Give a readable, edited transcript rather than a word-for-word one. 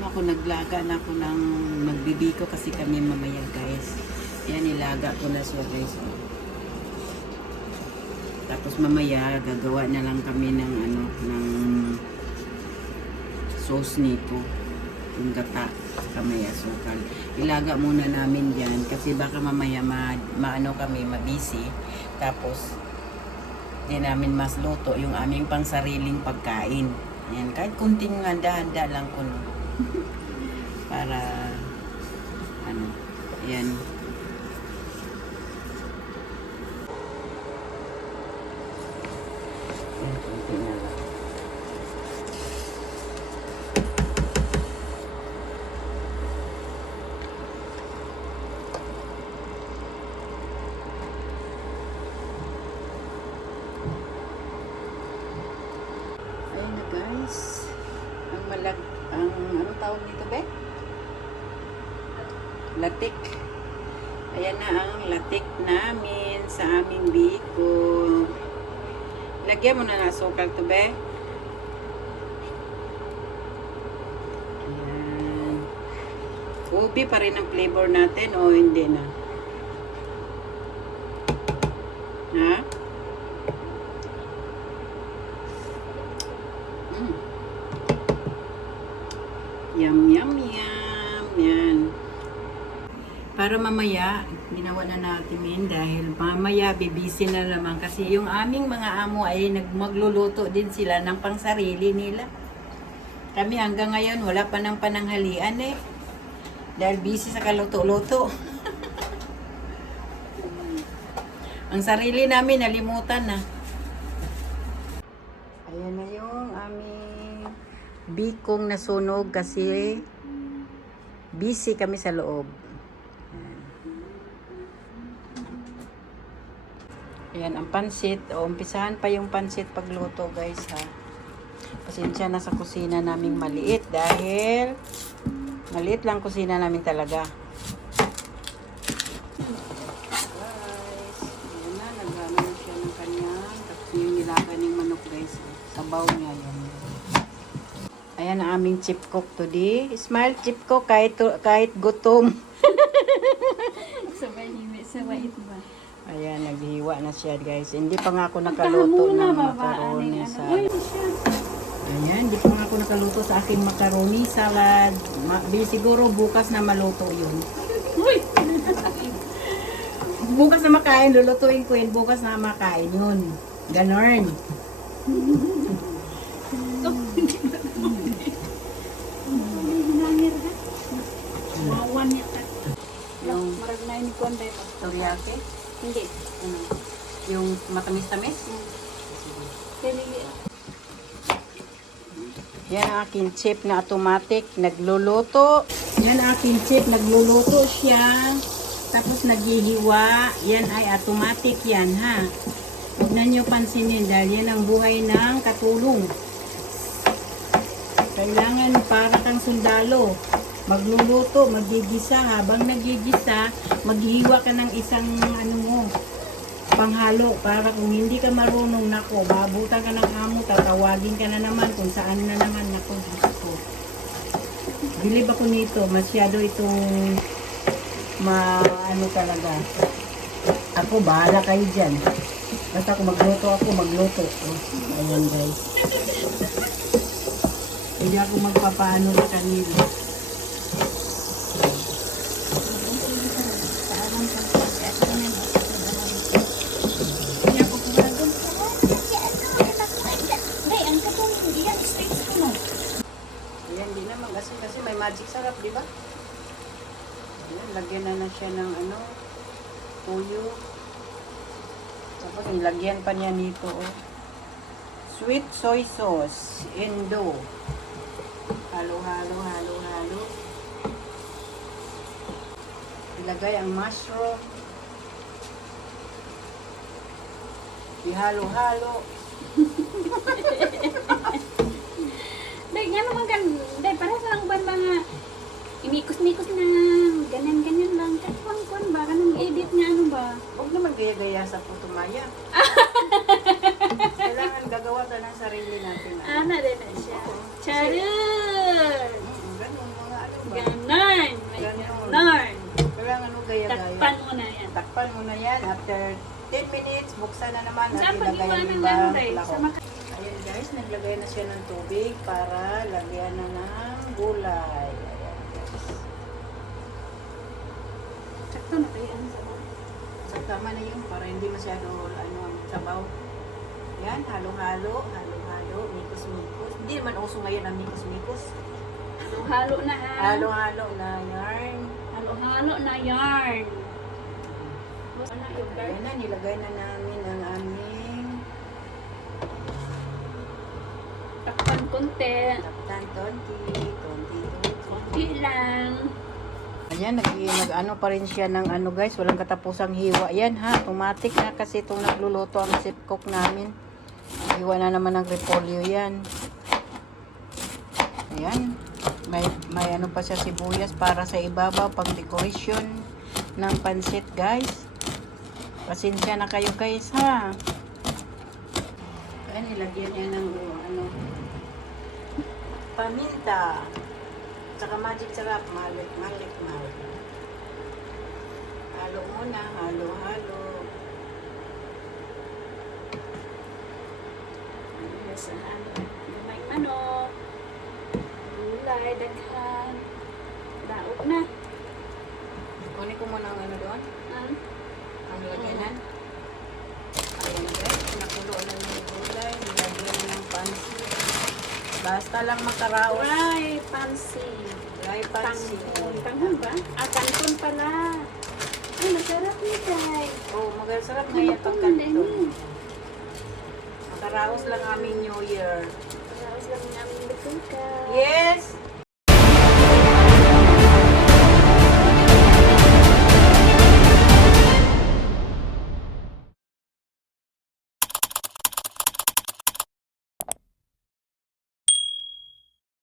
ako, naglaga na ako ng magbibiko kasi kami mamaya guys. Yan, ilaga ko na siya guys. Tapos mamaya gagawa na lang kami ng ng sauce nito. Yung gata, kamay asukal. Ilaga muna namin yan kasi baka mamaya kami mabisi. Tapos di namin mas luto yung aming pangsariling pagkain. Ayan, kahit kunting handa-handa lang ko no. Para ayan. Ayan, kunti na lang. Ayan na guys. Ang ano tawag nito be? Latik. Ayan na ang latik namin sa aming biko. Lagyan mo na ng asukal to be. Ayan. Ubi pa rin ang flavor natin o hindi na? Ha? Yum, yum, yum. Yan. Para mamaya, ginawa na natin yun dahil mamaya bibisi na naman kasi yung aming mga amo ay magluluto din sila ng pangsarili nila. Kami hanggang ngayon wala pa ng pananghalian eh. Dahil busy sa kaluto-luto. Ang sarili namin nalimutan na. Ayan na yung aming bikong nasunog kasi busy kami sa loob. Ayan, ang pansit. O, umpisahan pa yung pansit pagluto, guys, ha. Pasensya na sa kusina naming maliit dahil maliit lang kusina namin talaga. Guys, ayan na, naghalo na siya ng kanyang. Tapos yung nilaga ng manok, guys. Sabaw niya yun. Ayan ang aming chip cook today. Smile chip cook kahit gutom. Sabay ito ba? Ayan, naghiwa na siya guys. Hindi pa nga ako nakaluto ng macaroni salad. Ayan, hindi pa nga ako nakaluto sa aking macaroni salad. Siguro bukas na maluto yun. Bukas na makain, lulutuin ko yun. Bukas na makain yun. Ganon. Yung Marag na yun ko ang dahil. teriyaki? Hindi. Yung matamis-tamis? Yan ang aking chip na automatic. Nagluluto. Yan ang aking chip. Nagluluto siya. Tapos naghihiwa. Yan ay automatic yan ha. Huwag na nyo pansinin dahil yan ang buhay ng katulong. Kailangan para kang sundalo. Magluluto, magigisa. Habang nagigisa, maghihiwa ka ng isang panghalo. Para kung hindi ka marunong, nako, babutan ka ng amo, tatawagin ka na naman kung saan na naman, nako, gusto. Bilib ako nito, masyado itong talaga. Ako, bahala kayo dyan. Basta kung magluto ako, magluto. Oh, ayan guys. Hindi ako magpapaano na kanila. Ayan, di na mag-asin kasi may magic sarap, di ba? Ayan, lagyan na siya ng tuyo. Tapos nilagyan pa niya nito, oh. Sweet soy sauce, Indo. Halo, halo, halo, halo. Ilagay ang mushroom. Ihalo-halo. Dahil nga naman dahil para sa lang ba mga imikos-mikos na ganyan-ganyan lang. Katwang-kwan ba? Kanang edit nga ba? Huwag naman gaya-gaya sa putumaya. Kailangan gagawa tayo ng sarili natin. Ana din na siya. Charot! Ganun. muna yan. After 10 minutes, buksan na naman at Dapat ilagay ang iwanan ibang lang, Day. lahok. Sa maka- Ayan guys, naglagay na siya ng tubig para lagyan na ng gulay. Ayan guys. Sakto na kayo ang sabaw. So tama na yun para hindi masyado ano, sabaw. Yan, halo-halo, halo-halo, mikos-mikos. Hindi naman uso ngayon ang mikos-mikos. Halo na ha. Halo-halo na yarn. Halo-halo na yarn. Ano na yung Ayan na, nilagay na namin ang aming takpan konti. taptan tonti. Konti lang. Ayan, nag-ano pa rin siya ng ano guys, walang katapusang hiwa. Yan ha, automatic na kasi itong nagluluto ang chef cook namin. Hiwa na naman ng repolyo yan. Ayan, may ano pa siya sibuyas para sa ibabaw, pang decoration ng pansit guys. Pasensya na kayo guys ha. Ayan, nilagyan niya ng ano, paminta. Tsaka magic sarap, malik. Halo muna, halo. Yes, may manok. Gulay, daghan. Daot na. Kunin ko muna ang ano doon, Ah, ang lagyanan. Ayan guys, nakulo na yung gulay, nilagyan na ng pansit. Basta lang makaraos. Dry pansit. Dry pansit. Tanghon ba? Ah, tanghon pala. Ay, masarap ni Day. Oh, sarap na yan Tanghon pagka din eh. Makaraos lang aming New Year. Tapos lang namin bituka. Yes!